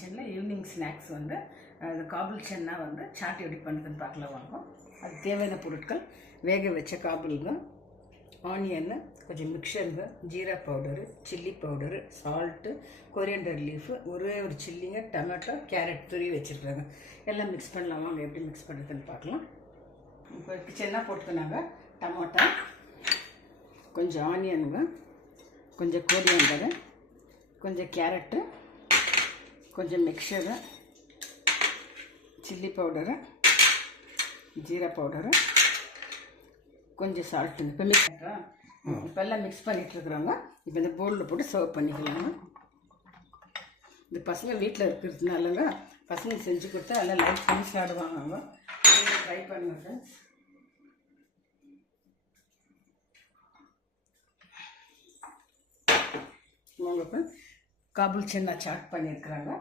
கிச்சனில் evening snacks வந்து Kabul chana வந்து சாட் எப்படி பண்ணுறதுன்னு பார்க்கலாம் வாங்கும். அது தேவையான பொருட்கள் வேக வச்ச காபுலுங்க, ஆனியன்னு, கொஞ்சம் மிக்சருங்க, jeera powder, chilli powder, salt, coriander leaf, ஒரே ஒரு சில்லிங்க, டொமேட்டோ, கேரட் துருவி வச்சுருக்காங்க. எல்லாம் மிக்ஸ் பண்ணலாம் வாங்க. எப்படி மிக்ஸ் பண்ணுறதுன்னு பார்க்கலாம். இப்போ கிச்சன்னா போட்டுக்கினாங்க டொமேட்டோ, கொஞ்சம் ஆனியனுங்க, கொஞ்சம் கொரியண்டரு, கொஞ்சம் கேரட்டு, கொஞ்சம் mixture, chilli powder, jeera powder, கொஞ்சம் சால்ட்டுங்க. இப்போ மிக்ஸ் பண்ணுறோம். இப்போ எல்லாம் மிக்ஸ் பண்ணிகிட்ருக்குறோங்க. இப்போ இந்த பவுலில் போட்டு சர்வ் பண்ணிக்கலாங்க. இந்த பசங்க வீட்டில் இருக்கிறதுனாலங்க பசங்க செஞ்சு கொடுத்தா எல்லாம் லைக் பண்ணி சாப்பிடுவாங்க. ட்ரை பண்ணுங்க ஃப்ரெண்ட்ஸ். உங்களுக்கு காபுல் சன்னா சாட் பண்ணியிருக்கிறாங்க.